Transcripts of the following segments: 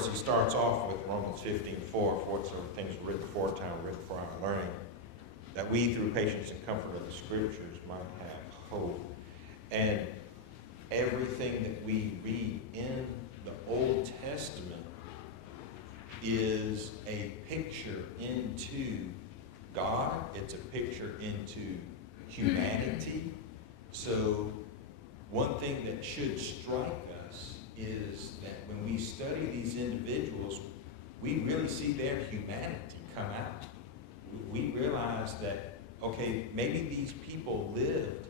course, he starts off with Romans 15:4, for whatsoever things were written aforetime were written for our learning, that we through patience and comfort of the scriptures might have hope. And everything that we read in the Old Testament is a picture into God. It's a picture into humanity. So one thing that should strike us is that when we study these individuals, we really see their humanity come out. We realize that, okay, maybe these people lived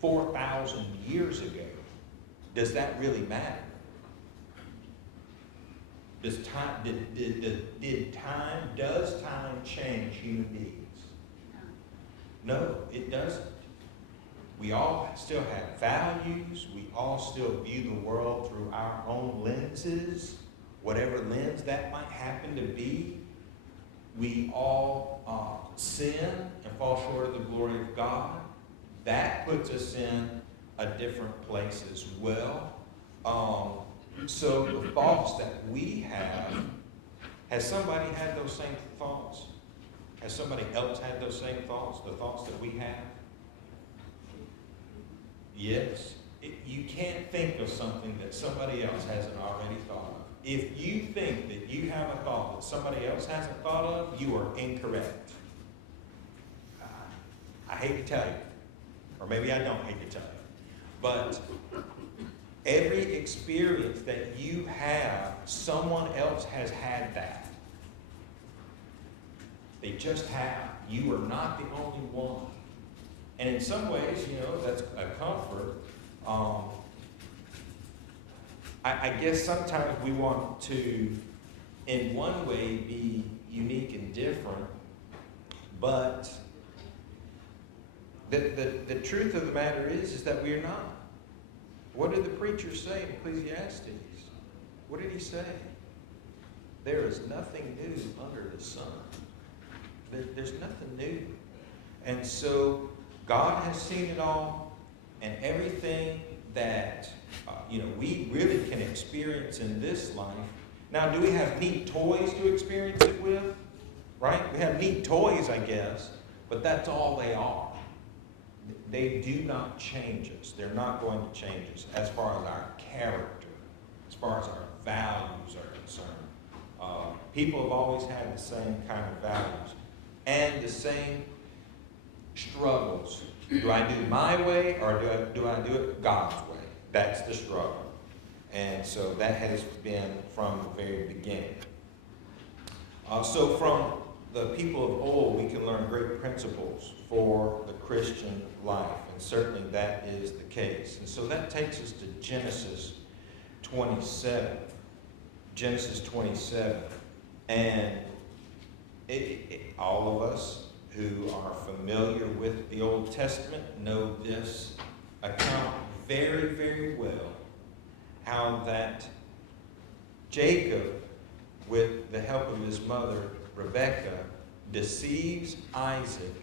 4,000 years ago. Does that really matter? Does time change human beings? No, it doesn't. We all still have values. We all still view the world through our own lenses, whatever lens that might happen to be. We all sin and fall short of the glory of God. That puts us in a different place as well. So the thoughts that we have, has somebody had those same thoughts? Has somebody else had those same thoughts, the thoughts that we have? Yes. You can't think of something that somebody else hasn't already thought of. If you think that you have a thought that somebody else hasn't thought of, you are incorrect. I hate to tell you, or maybe I don't hate to tell you, but every experience that you have, someone else has had that. They just have. You are not the only one. And in some ways, that's a comfort. I guess sometimes we want to, in one way, be unique and different, but the truth of the matter is that we are not. What did the preacher say in Ecclesiastes? What did he say? There is nothing new under the sun. There's nothing new. And so God has seen it all, and everything that we really can experience in this life. Now, do we have neat toys to experience it with? Right? We have neat toys, I guess, but that's all they are. They do not change us. They're not going to change us as far as our character, as far as our values are concerned. People have always had the same kind of values and the same struggles. Do I do my way, or do I do it God's way? That's the struggle. And so that has been from the very beginning. So from the people of old, we can learn great principles for the Christian life. And certainly that is the case. And so that takes us to Genesis 27. Genesis 27. And all of us who are familiar with the Old Testament know this account very, very well, how that Jacob, with the help of his mother, Rebekah, deceives Isaac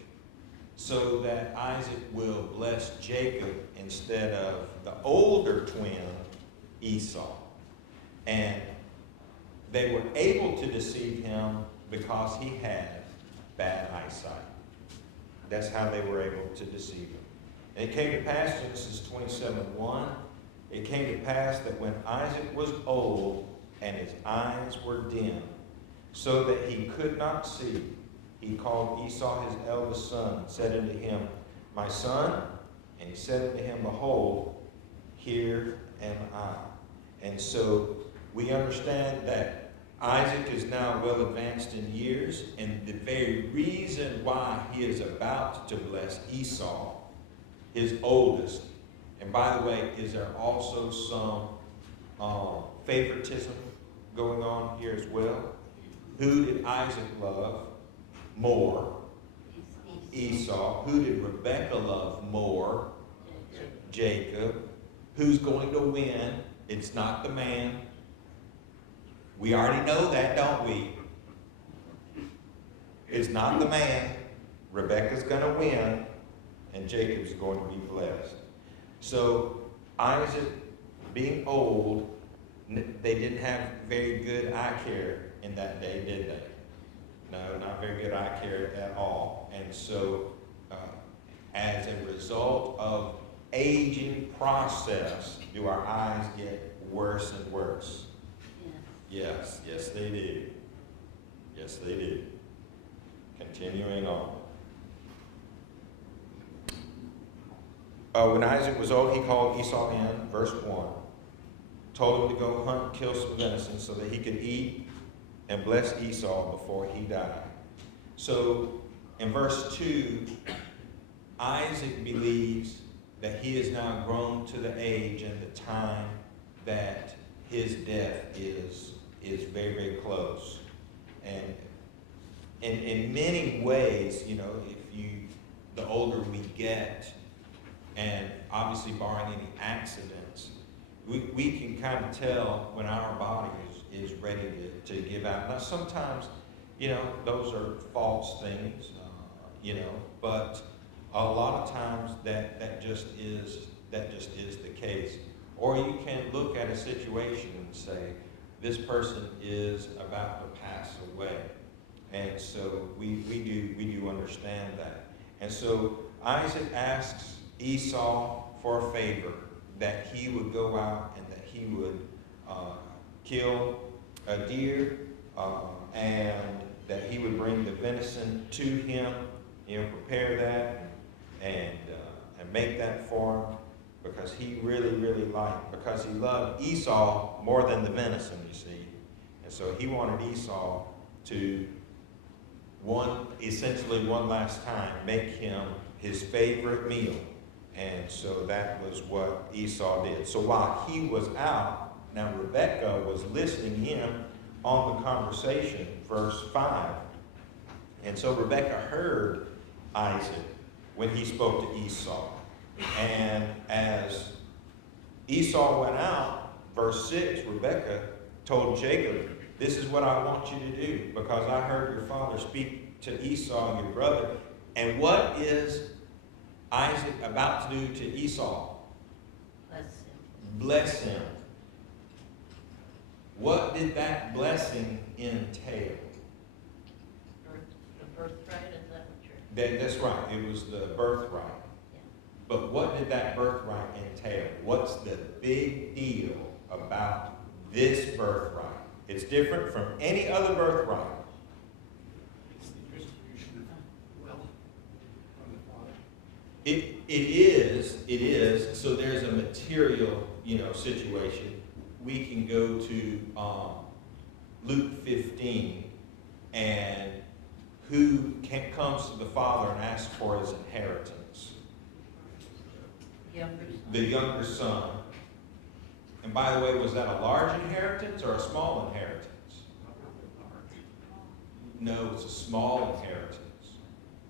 so that Isaac will bless Jacob instead of the older twin, Esau. And they were able to deceive him because he had bad eyesight. That's how they were able to deceive him. And it came to pass, Genesis 27:1, it came to pass that when Isaac was old and his eyes were dim, so that he could not see, he called Esau his eldest son and said unto him, My son. And he said unto him, Behold, here am I. And so we understand that Isaac is now well advanced in years, and the very reason why he is about to bless Esau, his oldest, and by the way, is there also some favoritism going on here as well? Who did Isaac love more? Esau. Who did Rebekah love more? Jacob. Who's going to win? It's not the man. We already know that, don't we? It's not the man. Rebekah's going to win, and Jacob's going to be blessed. So Isaac, being old, They didn't have very good eye care in that day, did they? No, not very good eye care at all. And so, as a result of aging process, do our eyes get worse and worse? Yes, yes they do. Yes, they do. Continuing on. When Isaac was old, he called Esau in, verse 1. Told him to go hunt and kill some venison so that he could eat and bless Esau before he died. So, in verse 2, Isaac believes that he is now grown to the age and the time that his death is very, very close. And in many ways, the older we get, and obviously barring any accidents, we can kind of tell when our body is ready to give out. Now sometimes, those are false things, but a lot of times that just is the case. Or you can look at a situation and say, this person is about to pass away. And so we do understand that. And so Isaac asks Esau for a favor, that he would go out and that he would kill a deer, and that he would bring the venison to him, prepare that and make that for him, because he really, really because he loved Esau more than the venison, you see. And so he wanted Esau to essentially one last time make him his favorite meal. And so that was what Esau did. So while he was out, now Rebekah was listening in on the conversation, verse 5. And so Rebekah heard Isaac when he spoke to Esau. And as Esau went out, verse 6, Rebekah told Jacob, this is what I want you to do, because I heard your father speak to Esau, your brother. And what is Isaac about to do to Esau? Bless him. What did that blessing entail? The birthright, is that what you're... That's right. It was the birthright. Yeah. But what did that birthright entail? What's the big deal about this birthright? It's different from any other birthright. It's the distribution of wealth from the father. It is. So there's a material, situation. We can go to Luke 15, and who comes to the father and asks for his inheritance? The younger son. And by the way, was that a large inheritance or a small inheritance? No, it's a small inheritance,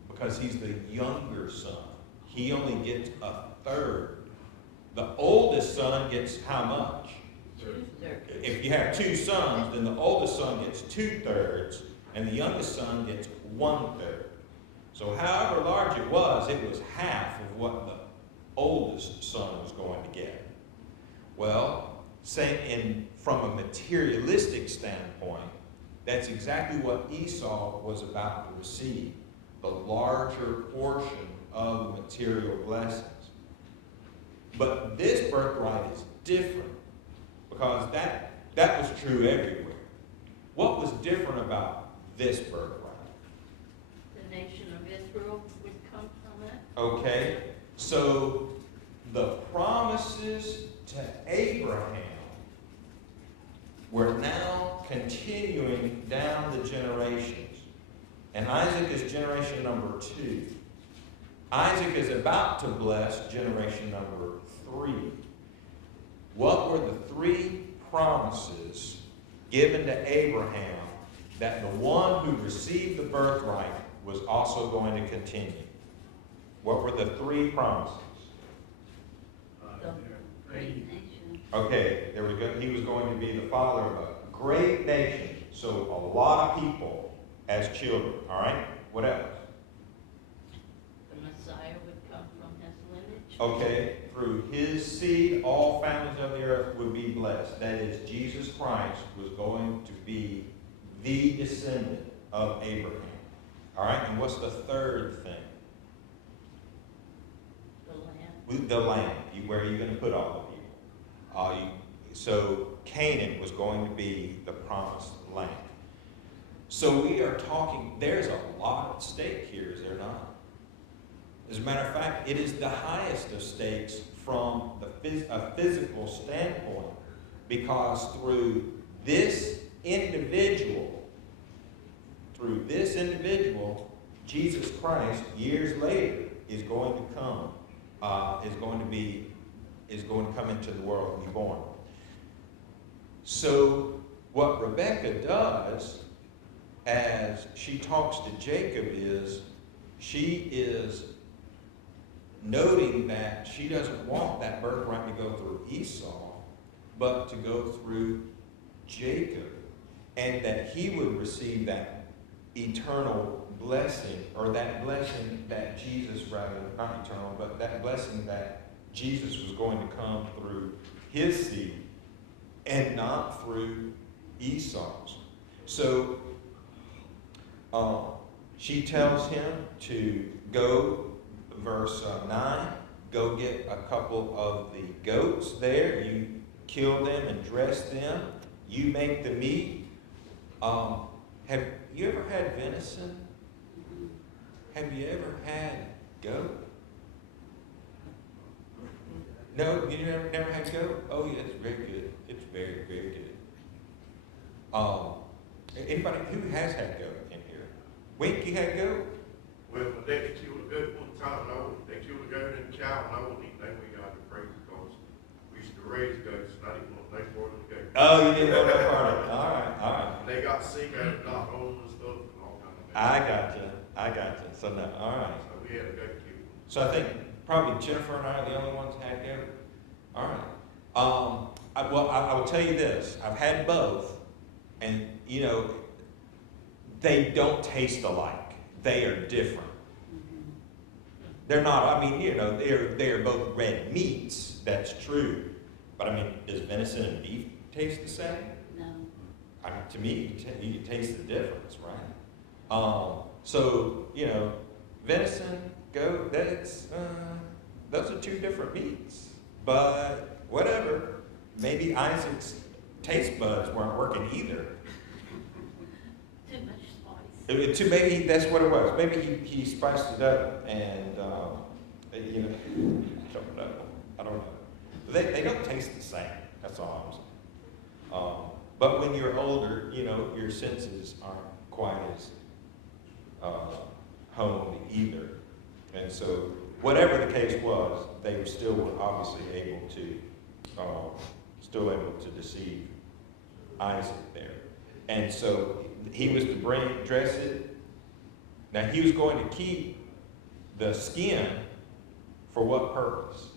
because he's the younger son. He only gets a third. The oldest son gets how much? 2/3. If you have two sons, then the oldest son gets 2/3, and the youngest son gets 1/3. So however large it was half of what the oldest son was going to get. Well, from a materialistic standpoint, that's exactly what Esau was about to receive, the larger portion of the material blessings. But this birthright is different, because that was true everywhere. What was different about this birthright? The nation of Israel would come from it. Okay, so the promises to Abraham were now continuing down the generations. And Isaac is generation number 2. Isaac is about to bless generation number 3. What were the 3 promises given to Abraham that the one who received the birthright was also going to continue? What were the 3 promises? Great nation. Okay, there we go. He was going to be the father of a great nation. So a lot of people as children. All right? What else? The Messiah would come from his lineage. Okay, through his seed, all families of the earth would be blessed. That is, Jesus Christ was going to be the descendant of Abraham. All right, and what's the third thing? The land. The land. Where are you going to put all the people? So Canaan was going to be the promised land. So we are talking, there's a lot at stake here, is there not? As a matter of fact, it is the highest of stakes from a physical standpoint, because through this individual, Jesus Christ, years later, is going to come, is going to come into the world and be born. So what Rebekah does as she talks to Jacob is, she is noting that she doesn't want that birthright to go through Esau, but to go through Jacob, and that he would receive that eternal blessing, or that blessing that Jesus, rather, not eternal, but that blessing that Jesus was going to come through his seed and not through Esau's. So she tells him to go, verse 9, go get a couple of the goats there. You kill them and dress them. You make the meat. Have you ever had venison? Have you ever had goat? No, you never had goat? Oh yeah, it's very good. It's very, very good. Anybody who has had goat in here? Wink, you had goat? Well, my daddy killed a goat one time, they killed a goat in the cow, and I wouldn't eat that. We got to praise because we used to raise goats, and I didn't want no part of the goat. Oh, you didn't want no part of it. All right. And they got sick out of knock on and stuff and all kind of. I gotcha. So no, all right. So we had a goat killed. So I think probably Jennifer and I are the only ones that had goat. All right. I will tell you this. I've had both, and they don't taste alike. They are different. They're not. I mean, they're both red meats. That's true. But I mean, does venison and beef taste the same? No. I mean, to me, you can taste the difference, right? So venison, goat. Those are two different meats. But whatever. Maybe Isaac's taste buds weren't working either. Too much spice. Maybe that's what it was. Maybe he spiced it up, and I don't know. They don't taste the same. That's all I'm saying. But when you're older, your senses aren't quite as honed either, and so whatever the case was, they were obviously able to deceive Isaac there. And so he was to dress it. Now he was going to keep the skin for what purpose?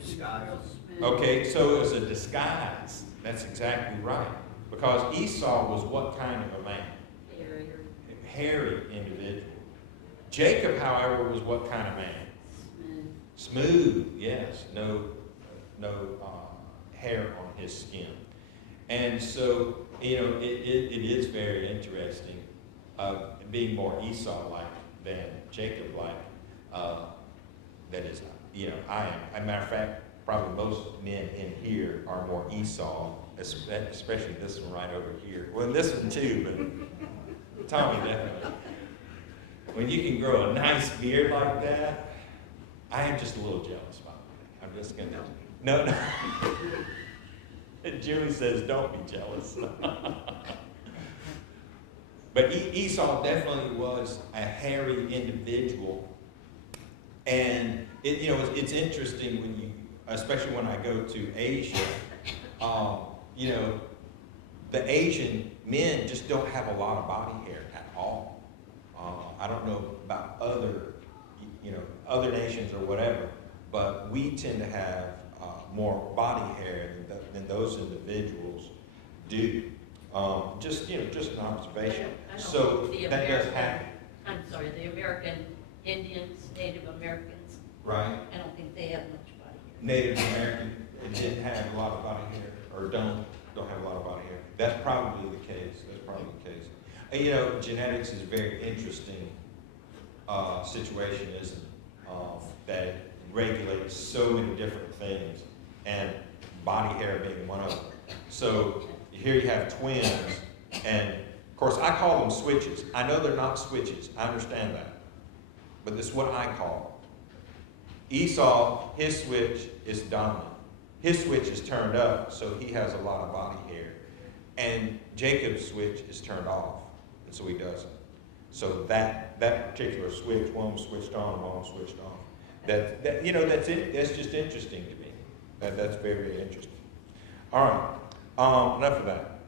Disguise. Okay, so it was a disguise. That's exactly right. Because Esau was what kind of a man? Hairy individual. Jacob, however, was what kind of man? Smooth, yes. No hair on his skin. And so, it is very interesting being more Esau-like than Jacob-like. That is, I am. As a matter of fact, probably most men in here are more Esau, especially this one right over here. Well, this one too, but Tommy definitely. When you can grow a nice beard like that, I am just a little jealous, by the way. I'm just going to... No. Julie says, don't be jealous. But Esau definitely was a hairy individual. And, it's interesting when especially when I go to Asia, the Asian men just don't have a lot of body hair at all. I don't know about other nations or whatever, but we tend to have more body hair than those individuals do. Just an observation. So that does happen. I'm sorry, the American Indians, Native Americans, Right? I don't think they have much body hair. Native American didn't have a lot of body hair, or don't have a lot of body hair. That's probably the case. That's probably the case. And, you know, genetics is a very interesting situation, isn't it? That it regulates so many different things, and body hair being one of them. So here you have twins, and of course I call them switches. I know they're not switches. I understand that, but this is what I call them. Esau, his switch is dominant. His switch is turned up, so he has a lot of body hair. And Jacob's switch is turned off, and so he doesn't. So that particular switch, one switched on, one switched off. That you know, that's it. That's just interesting to me. That's very, very interesting. All right, enough of that.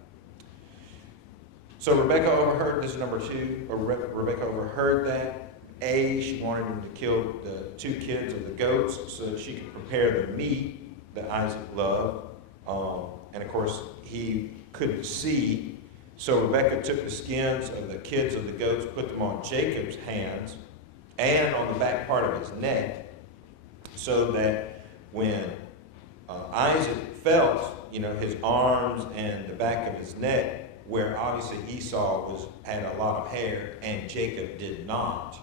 So Rebecca overheard, this is number 2, Rebecca overheard that. She wanted him to kill the 2 kids of the goats so that she could prepare the meat that Isaac loved. And of course, he couldn't see. So Rebecca took the skins of the kids of the goats, put them on Jacob's hands and on the back part of his neck, so that when Isaac felt, you know, his arms and the back of his neck, where obviously Esau had a lot of hair and Jacob did not,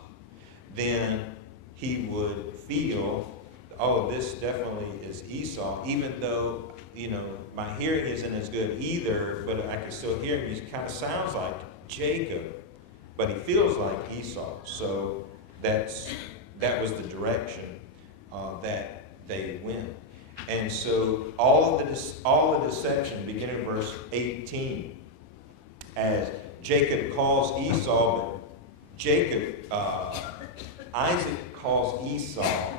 then he would feel, oh, this definitely is Esau, even though, you know, my hearing isn't as good either, but I can still hear him. He kind of sounds like Jacob, but he feels like Esau. So that was the direction that they went. And so all the deception, beginning in verse 18, as Jacob calls Esau, but Isaac calls Esau,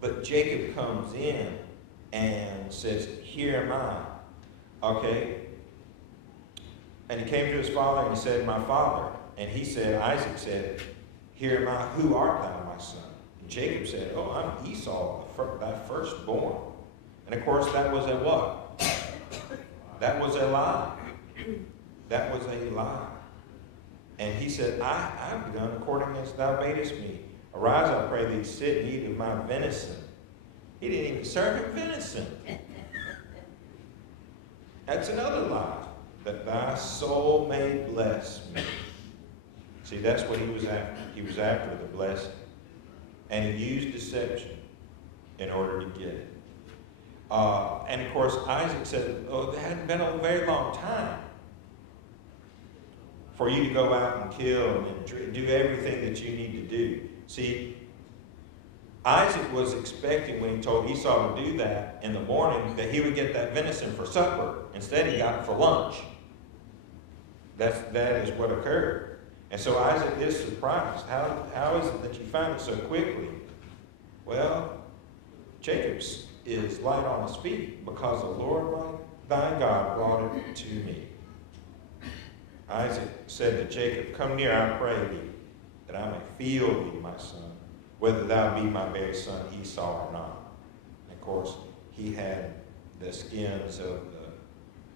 but Jacob comes in and says, here am I. Okay? And he came to his father and he said, my father. And he said, Isaac said, here am I, who art thou, my son? And Jacob said, oh, I'm Esau, thy firstborn. And of course, that was a what? That was a lie. That was a lie. And he said, I have done according as thou badest me. Arise, I pray thee, sit and eat of my venison. He didn't even serve him venison. That's another lie. That thy soul may bless me. See, that's what he was after. He was after the blessing. And he used deception in order to get it. And of course, Isaac said, oh, it hadn't been a very long time for you to go out and kill and do everything that you need to do. See, Isaac was expecting, when he told Esau to do that in the morning, that he would get that venison for supper. Instead, he got it for lunch. That is what occurred. And so Isaac is surprised. How is it that you found it so quickly? Well, Jacob is light on his feet because the Lord thy God brought it to me. Isaac said to Jacob, come near, I pray thee, that I may feel thee, my son, whether thou be my very son Esau or not. And of course, he had the skins of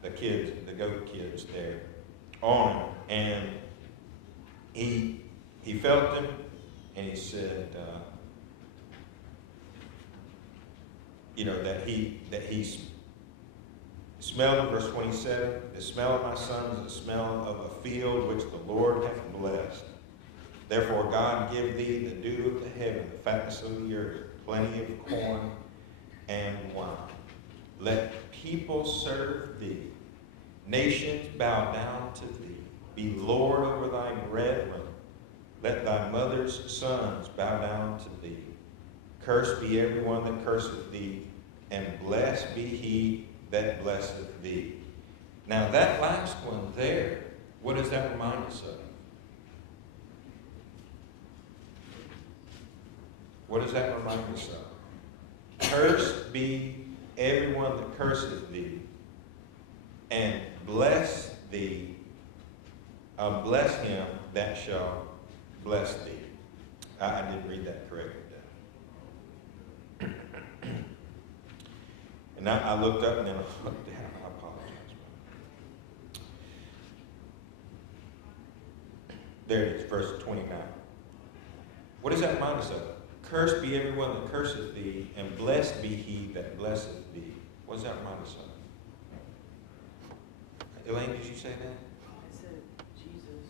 the kids, the goat kids there on him. And he felt them, and he said, that he smelled, verse 27, the smell of my son is the smell of a field which the Lord hath blessed. Therefore God give thee the dew of the heaven, the fatness of the earth, plenty of corn and wine. Let people serve thee, nations bow down to thee. Be Lord over thy brethren. Let thy mother's sons bow down to thee. Cursed be everyone that curseth thee, and blessed be he that blesseth thee. Now that last one there, what does that remind us of? What does that remind us of? Cursed be everyone that curseth thee, and bless thee, bless him that shall bless thee. I didn't read that correctly. And I looked up and then I looked down. I apologize. There it is, verse 29. What does that remind us of? Cursed be everyone that curseth thee, and blessed be he that blesseth thee. What does that remind us of? Elaine, did you say that? I said Jesus.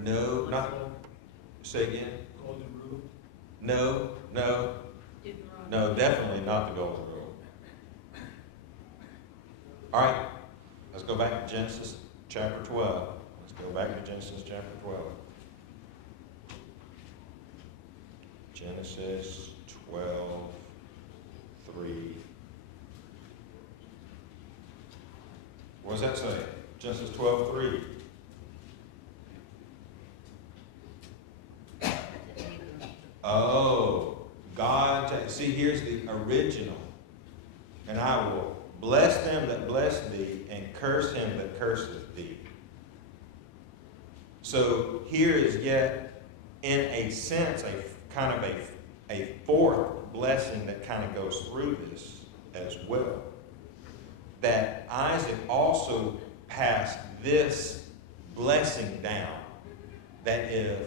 No, not, say again? Golden rule. No, Deuteronomy. no, definitely not the golden rule. All right, let's go back to Genesis chapter 12. Let's go back to Genesis chapter 12. Genesis 12:3. What does that say? Genesis 12:3. Oh, God, see, here's the original. And I will bless them that bless thee, and curse him that curseth thee. So here is yet, in a sense, a kind of a fourth blessing that kind of goes through this as well. That Isaac also passed this blessing down. That if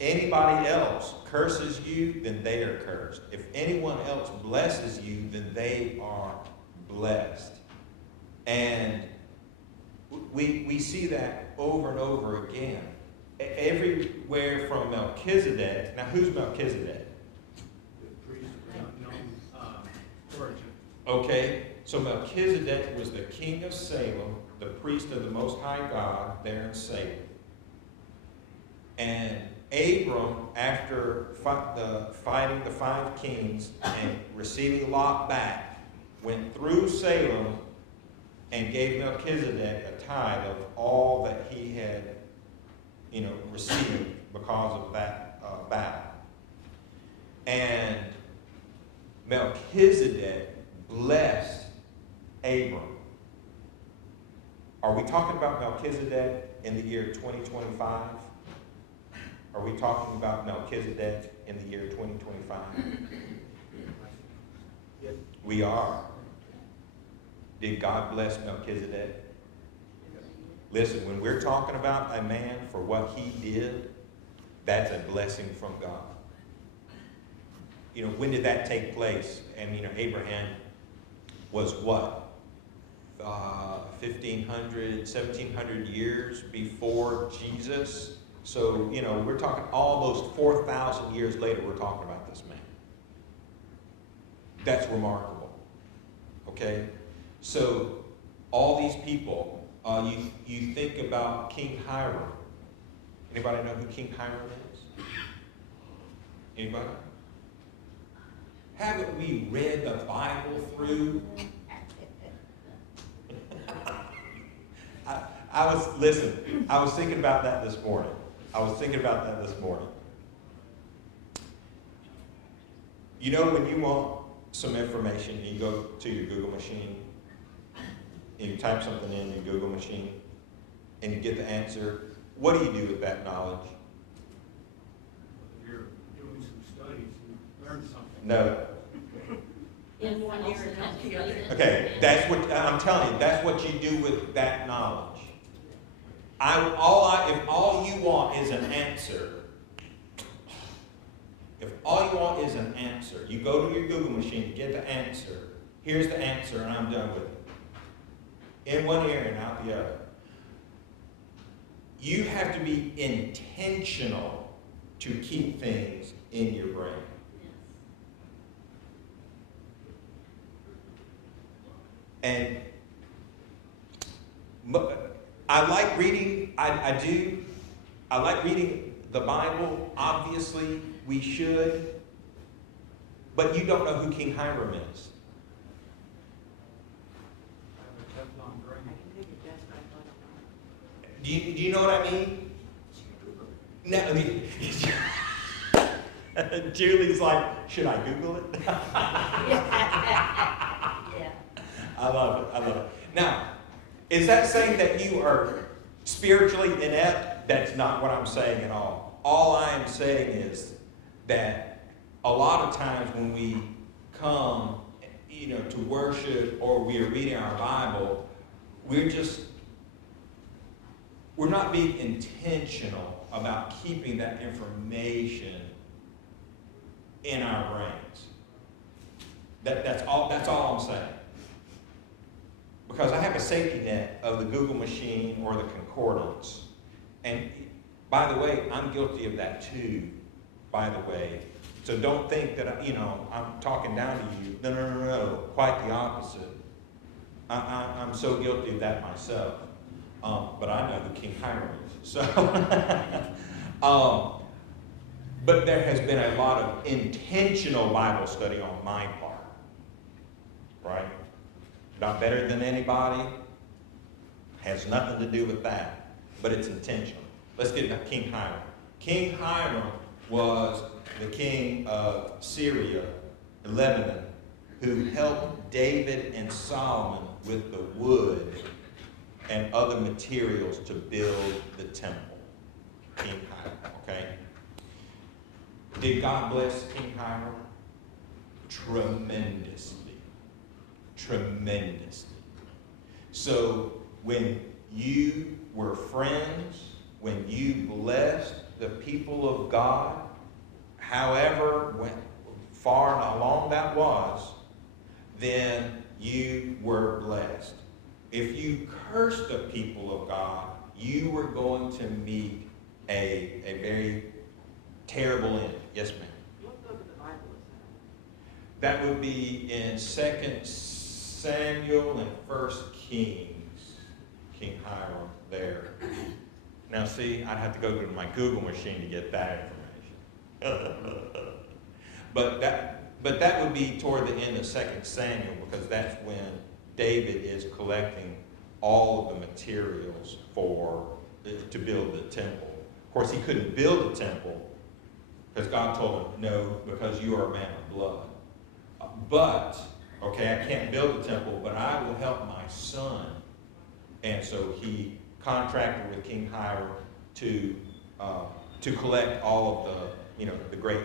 anybody else curses you, then they are cursed. If anyone else blesses you, then they are blessed. And we see that over and over again. Everywhere from Melchizedek. Now, who's Melchizedek? The priest of unknown origin. Okay, so Melchizedek was the king of Salem, the priest of the Most High God there in Salem. And Abram, after fighting the 5 kings and receiving Lot back, went through Salem and gave Melchizedek a tithe of all that he had, received because of that battle. And Melchizedek blessed Abram. Are we talking about Melchizedek in the year 2025? Are we talking about Melchizedek in the year 2025? Yes. We are. Did God bless Melchizedek? Listen, when we're talking about a man for what he did, that's a blessing from God. When did that take place? And, Abraham was what? 1,500, 1,700 years before Jesus. So, we're talking almost 4,000 years later, we're talking about this man. That's remarkable. Okay? So, all these people, you think about King Hiram. Anybody know who King Hiram is? Anybody? Haven't we read the Bible through? I was thinking about that this morning. When you want some information, you go to your Google machine, and you type something in your Google machine, and you get the answer. What do you do with that knowledge? If you're doing some studies, you learn something. No. In one ear and out the other. Okay, that's what I'm telling you. That's what you do with that knowledge. If all you want is an answer, you go to your Google machine to get the answer. Here's the answer, and I'm done with it. In one ear and out the other. You have to be intentional to keep things in your brain. And I like reading, I do. I like reading the Bible. Obviously, we should. But you don't know who King Hiram is. I have a Teflon brain. I can take a guess, but I don't know. Do you know what I mean? No. Julie's like, should I Google it? Yeah. I love it. Now, is that saying that you are spiritually inept? That's not what I'm saying at all. All I am saying is that a lot of times when we come, to worship or we are reading our Bible, we're not being intentional about keeping that information in our brains. That's all I'm saying. Because I have a safety net of the Google machine or the concordance. And by the way, I'm guilty of that too, by the way. So don't think that, I'm talking down to you. No. Quite the opposite. I'm so guilty of that myself. But I know who King Hiram is. So, but there has been a lot of intentional Bible study on my part. Right? Not better than anybody. Has nothing to do with that. But it's intentional. Let's get to King Hiram. King Hiram was the king of Syria, Lebanon, who helped David and Solomon with the wood and other materials to build the temple. King Hiram, okay? Did God bless King Hiram? Tremendously. Tremendously. So when you were friends, when you blessed the people of God, however far and long that was, then you were blessed. If you cursed the people of God, you were going to meet a very terrible end. Yes, ma'am. What book of the Bible is That would be in 2 Samuel and 1 Kings. King Hiram there. Now see, I'd have to go to my Google machine to get that information. But that would be toward the end of 2 Samuel, because that's when David is collecting all of the materials to build the temple. Of course, he couldn't build the temple because God told him, no, because you are a man of blood. But, okay, I can't build the temple, but I will help my son. And so he contracted with King Hiram to collect all of the great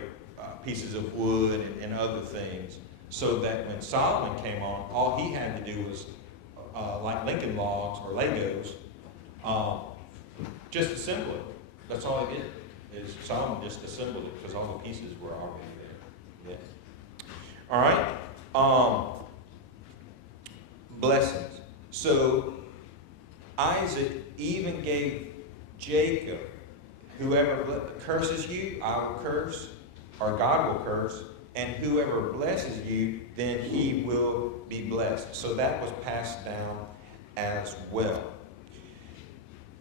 pieces of wood and other things, so that when Solomon came on, all he had to do was, like Lincoln Logs or Legos, just assemble it. That's all he did. Is Solomon just assembled it because all the pieces were already there. Yes. All right. Blessings. So Isaac even gave Jacob, whoever curses you, I will curse, or God will curse, and whoever blesses you, then he will be blessed. So that was passed down as well.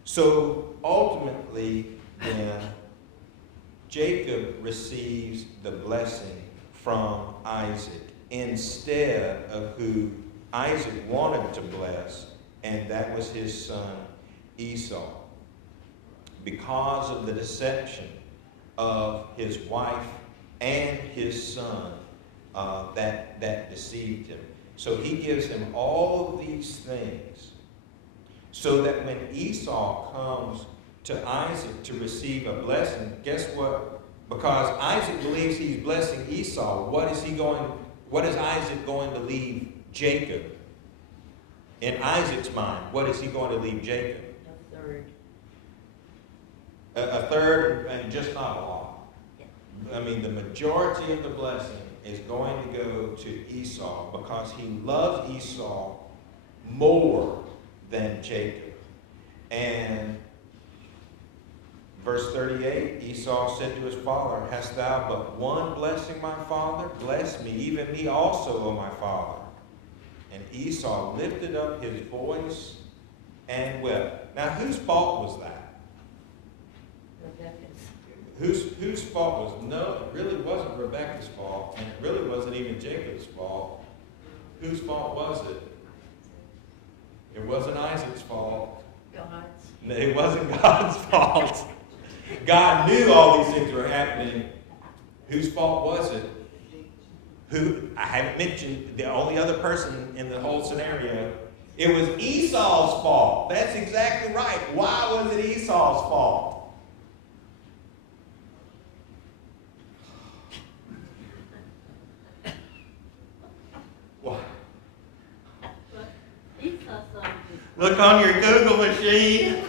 So ultimately, then, Jacob receives the blessing from Isaac instead of who Isaac wanted to bless, and that was his son Esau. Because of the deception of his wife and his son that deceived him. So he gives him all of these things so that when Esau comes to Isaac to receive a blessing, guess what? Because Isaac believes he's blessing Esau, what is Isaac going to leave Jacob? In Isaac's mind, what is he going to leave Jacob? A third. A third, and just not a lot. I mean, the majority of the blessing is going to go to Esau because he loves Esau more than Jacob. And verse 38, Esau said to his father, "Hast thou but one blessing, my father? Bless me, even me also, O my father." And Esau lifted up his voice and wept. Now, whose fault was that? Rebecca's. Whose fault was? No, it really wasn't Rebecca's fault, and it really wasn't even Jacob's fault. Whose fault was it? It wasn't Isaac's fault. God's. No, it wasn't God's fault. God knew all these things were happening. Whose fault was it? I haven't mentioned the only other person in the whole scenario. It was Esau's fault. That's exactly right. Why was it Esau's fault? Why? Esau son. Look on your Google machine.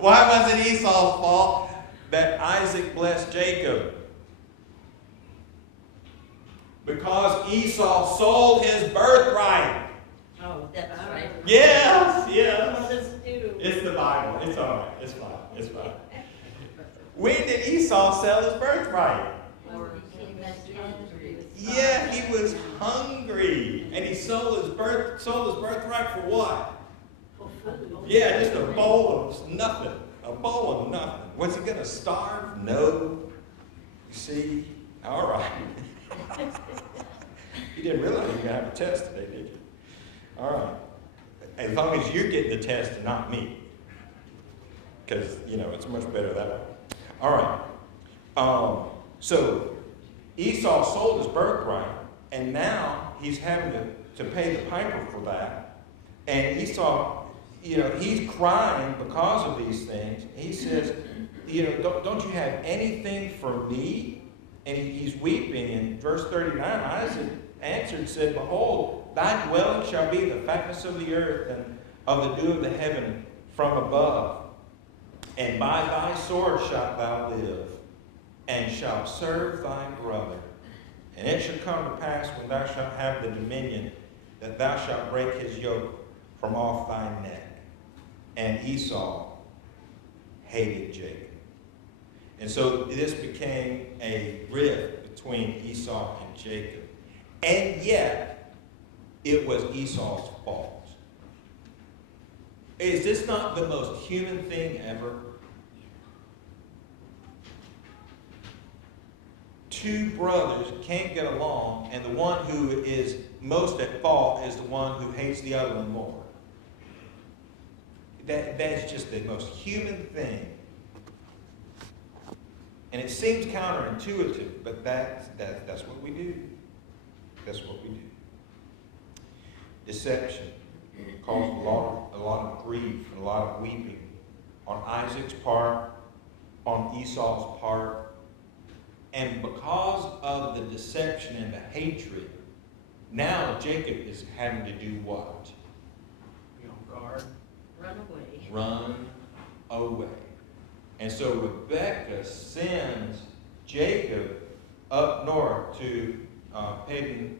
Why was it Esau's fault? that Isaac blessed Jacob? Because Esau sold his birthright. Oh, that's right. Yes, yes. Let's do. It's the Bible. It's all right. It's fine. It's fine. When did Esau sell his birthright? Yeah, he was hungry, and he sold his birthright for what? For food. Yeah, just a bowl of nothing. A bowl of nothing. Was he gonna starve? No. You see, all right. You didn't realize you were gonna have a test today, did you? All right. As long as you're getting the test and not me, because it's much better that way. All right. So Esau sold his birthright, and now he's having to pay the piper for that. And Esau, he's crying because of these things. He says, don't you have anything for me? And he's weeping. In verse 39, Isaac answered and said, Behold, thy dwelling shall be the fatness of the earth and of the dew of the heaven from above. And by thy sword shalt thou live, and shalt serve thy brother. And it shall come to pass, when thou shalt have the dominion, that thou shalt break his yoke from off thy neck. And Esau hated Jacob. And so this became a rift between Esau and Jacob. And yet, it was Esau's fault. Is this not the most human thing ever? Two brothers can't get along, and the one who is most at fault is the one who hates the other one more. That's just the most human thing. And it seems counterintuitive, but that's what we do. That's what we do. Deception caused a lot of grief and a lot of weeping on Isaac's part, on Esau's part. And because of the deception and the hatred, now Jacob is having to do what? Be on guard. Run away. Run away. And so Rebekah sends Jacob up north to Padan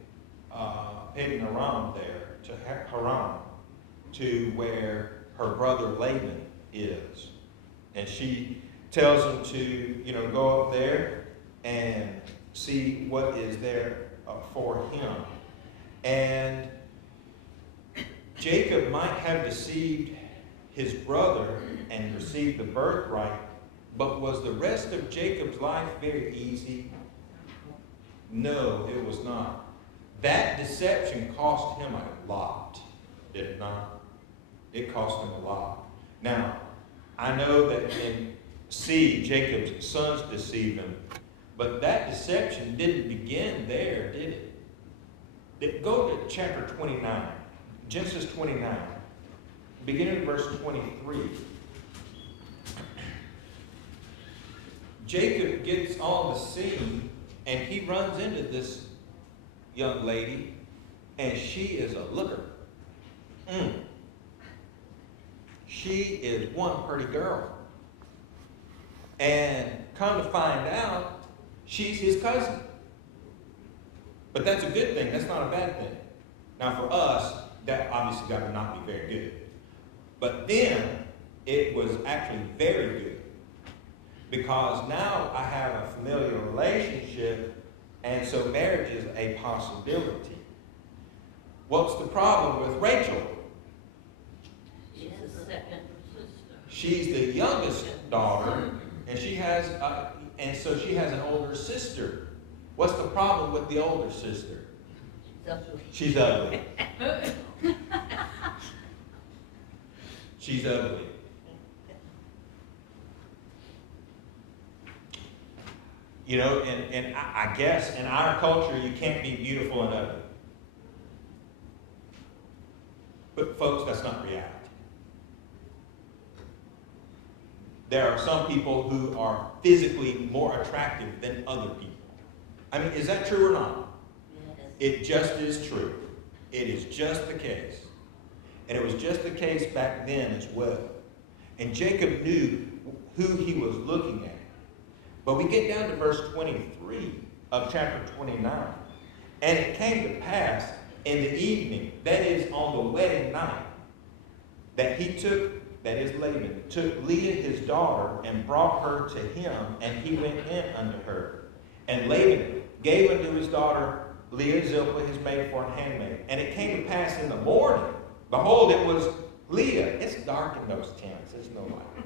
Aram there, to Haran, to where her brother Laban is. And she tells him to, go up there and see what is there for him. And Jacob might have deceived his brother and received the birthright, but was the rest of Jacob's life very easy? No, it was not. That deception cost him a lot, did it not? It cost him a lot. Now, I know that in Jacob's sons deceived him, but that deception didn't begin there, did it? Go to chapter 29, Genesis 29, beginning in verse 23. Jacob gets on the scene, and he runs into this young lady, and she is a looker. She is one pretty girl. And come to find out, she's his cousin. But that's a good thing. That's not a bad thing. Now for us, that obviously that would not be very good. But then, it was actually very good. Because now I have a familiar relationship, and so marriage is a possibility. What's the problem with Rachel? She's the second sister. She's the youngest daughter, and she has an older sister. What's the problem with the older sister? She's ugly. She's ugly. She's ugly. And I guess in our culture, you can't be beautiful and ugly. But folks, that's not reality. There are some people who are physically more attractive than other people. I mean, is that true or not? Yes. It just is true. It is just the case. And it was just the case back then as well. And Jacob knew who he was looking at. But we get down to verse 23 of chapter 29. And it came to pass in the evening, that is on the wedding night, that he took, that is Laban, took Leah his daughter and brought her to him, and he went in unto her. And Laban gave unto his daughter Leah Zilpah his maid for a handmaid. And it came to pass in the morning, behold, it was Leah. It's dark in those tents, there's no light.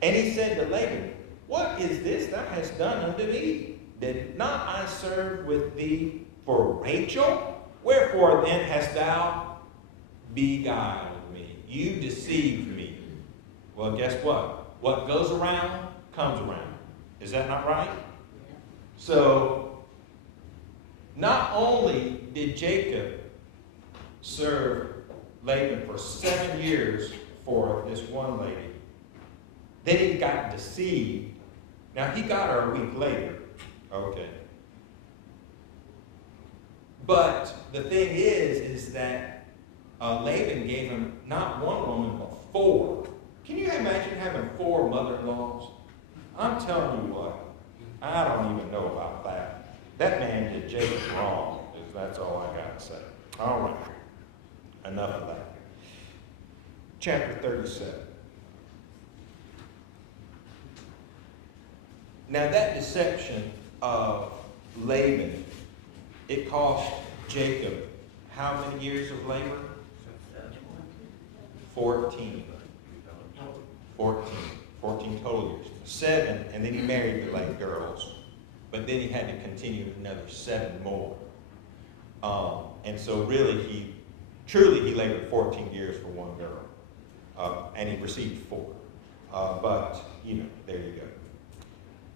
And he said to Laban, what is this thou hast done unto me? Did not I serve with thee for Rachel? Wherefore then hast thou beguiled me? You deceived me. Well, guess what? What goes around comes around. Is that not right? So, not only did Jacob serve Laban for 7 years for this one lady, then he got deceived. Now, he got her a week later. Okay. But the thing is that Laban gave him not one woman, but 4. Can you imagine having 4 mother-in-laws? I'm telling you what, I don't even know about that. That man did Jacob wrong. That's all I got to say. All right. Enough of that. Chapter 37. Now that deception of Laban, it cost Jacob how many years of labor? 14. 14 total years. 7, and then he married the late girls. But then he had to continue another 7 more. And so really, he labored 14 years for one girl. And he received 4. But, there you go.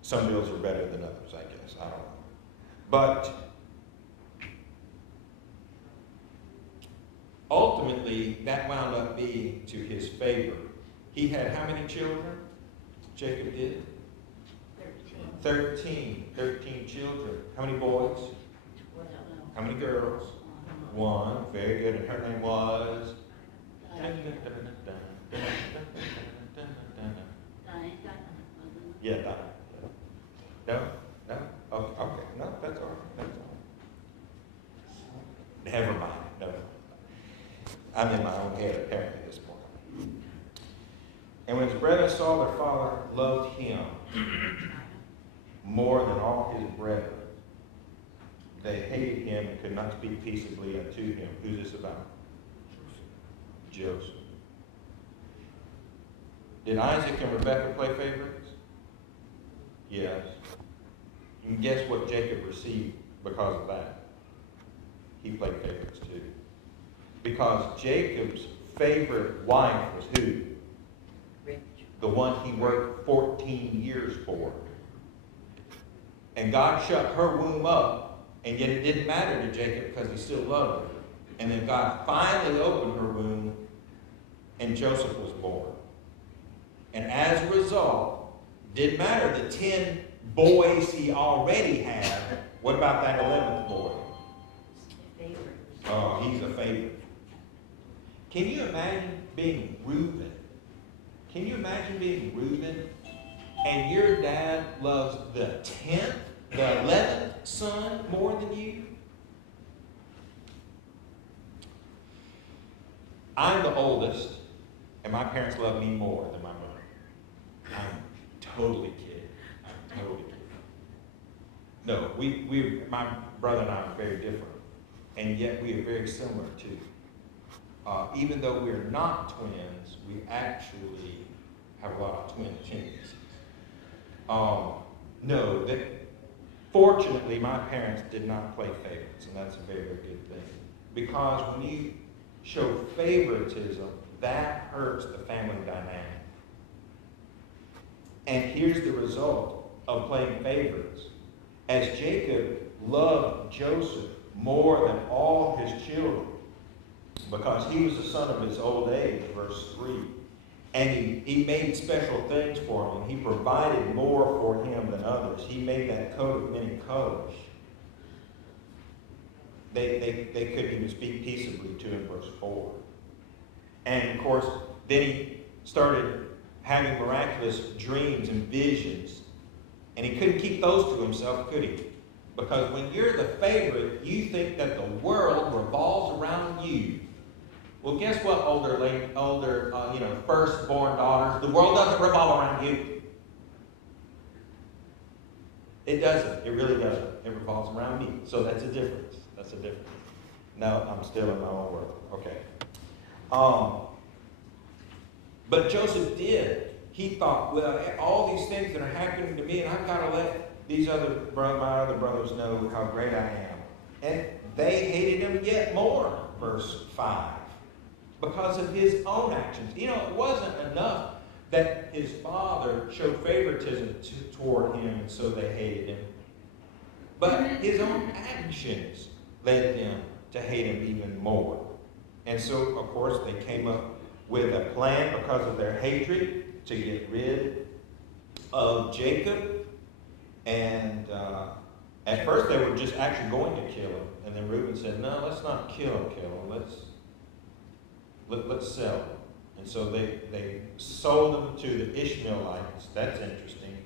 Some bills are better than others, I guess. I don't know. But ultimately, that wound up being to his favor. He had how many children? Jacob did? 13 children. How many boys? How many girls? 1. Very good. And her name was? Yeah, Diane. No? Okay. No, that's all right. Never mind. No. I'm in my own head apparently at this point. And when his brethren saw their father loved him more than all his brethren, they hated him and could not speak peaceably unto him. Who's this about? Joseph. Did Isaac and Rebekah play favorites? Yes. And guess what Jacob received because of that? He played favorites too. Because Jacob's favorite wife was who? The one he worked 14 years for. And God shut her womb up, and yet it didn't matter to Jacob because he still loved her. And then God finally opened her womb, and Joseph was born. And as a result, didn't matter the 10 boys he already had. What about that 11th boy? Oh, he's a favorite. Can you imagine being Reuben? Can you imagine being Reuben and your dad loves the 10th, the 11th son more than you? I'm the oldest, and my parents love me more than my mother. I'm totally kidding. I'm totally kidding. No, my brother and I are very different, and yet we are very similar too. Even though we're not twins, we actually have a lot of twin tendencies. Fortunately, my parents did not play favorites, and that's a very, very good thing. Because when you show favoritism, that hurts the family dynamic. And here's the result of playing favorites. As Jacob loved Joseph more than all his children, because he was the son of his old age, verse 3, and he made special things for him, and he provided more for him than others. He made that coat of many colors. They couldn't even speak peaceably to him, verse 4. And of course, then he started having miraculous dreams and visions And he couldn't keep those to himself, could he? Because when you're the favorite, you think that the world revolves around you. Well, guess what, firstborn daughters? The world doesn't revolve around you. It doesn't. It really doesn't. It revolves around me. So that's a difference. That's a difference. No, I'm still in my own world. Okay. But Joseph did. He thought, well, all these things that are happening to me, and I've got to let my other brothers know how great I am. And they hated him yet more, verse 5, because of his own actions. You know, it wasn't enough that his father showed favoritism toward him, and so they hated him. But his own actions led them to hate him even more. And so, of course, they came up with a plan because of their hatred to get rid of Jacob. And at first they were just actually going to kill him. And then Reuben said, no, let's not kill him. Let's sell him. And so they sold him to the Ishmaelites. That's interesting,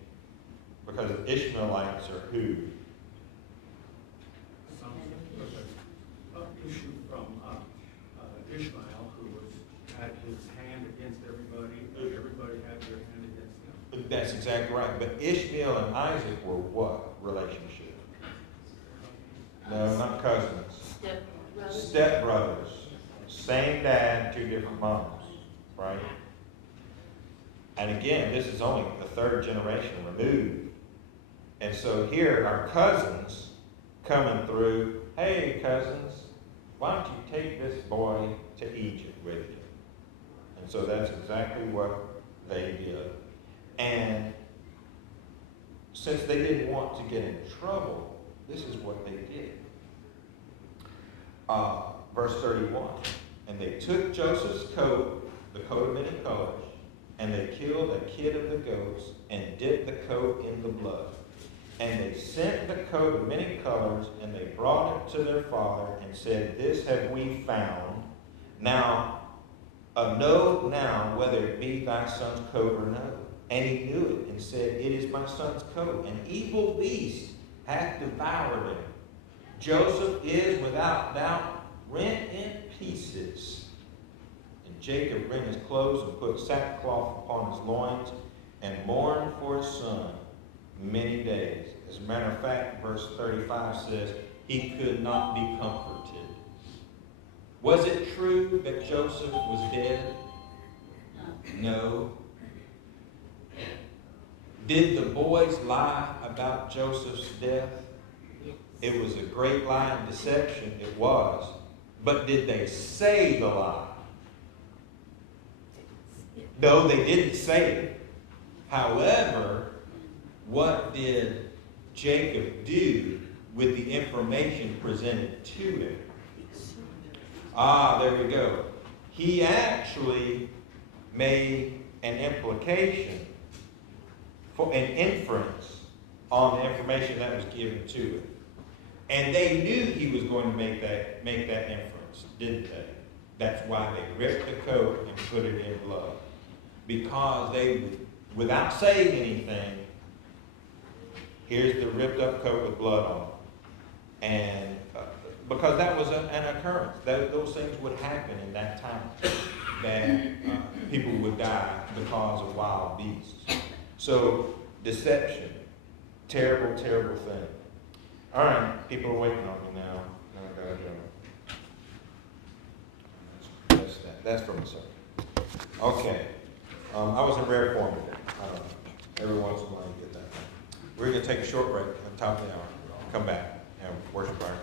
because the Ishmaelites are who? Issue from Ishmael, who had his hand against everybody, and everybody had their hand against him. That's exactly right. But Ishmael and Isaac were what relationship? No, not cousins. Stepbrothers. Stepbrothers. Same dad, two different moms, right? And again, this is only the third generation removed. And so here are cousins coming through. Hey, cousins, why don't you take this boy to Egypt with you? And so that's exactly what they did. And since they didn't want to get in trouble, this is what they did. Verse 31, and they took Joseph's coat, the coat of many colors, and they killed a kid of the goats and dipped the coat in the blood. And they sent the coat of many colors, and they brought it to their father and said, this have we found. Now, know now whether it be thy son's coat or no. And he knew it and said, it is my son's coat. An evil beast hath devoured him. Joseph is without doubt rent in pieces. And Jacob rent his clothes and put sackcloth upon his loins and mourned for his son many days. As a matter of fact, verse 35 says, he could not be comforted. Was it true that Joseph was dead? No. Did the boys lie about Joseph's death? It was a great lie and deception, it was. But did they say the lie? No, they didn't say it. However, what did Jacob do with the information presented to him? There we go. He actually made an implication, for an inference on the information that was given to him. And they knew he was going to make that inference, didn't they? That's why they ripped the coat and put it in blood. Because they, without saying anything, here's the ripped up coat with blood on it. And because that was an occurrence. Those things would happen in that time. That people would die because of wild beasts. So, deception. Terrible, terrible thing. All right, people are waiting on me now. That's from the sermon. Okay. I was in rare form today. Every once in a while you get that. We're going to take a short break at the top of the hour. Come back and worship our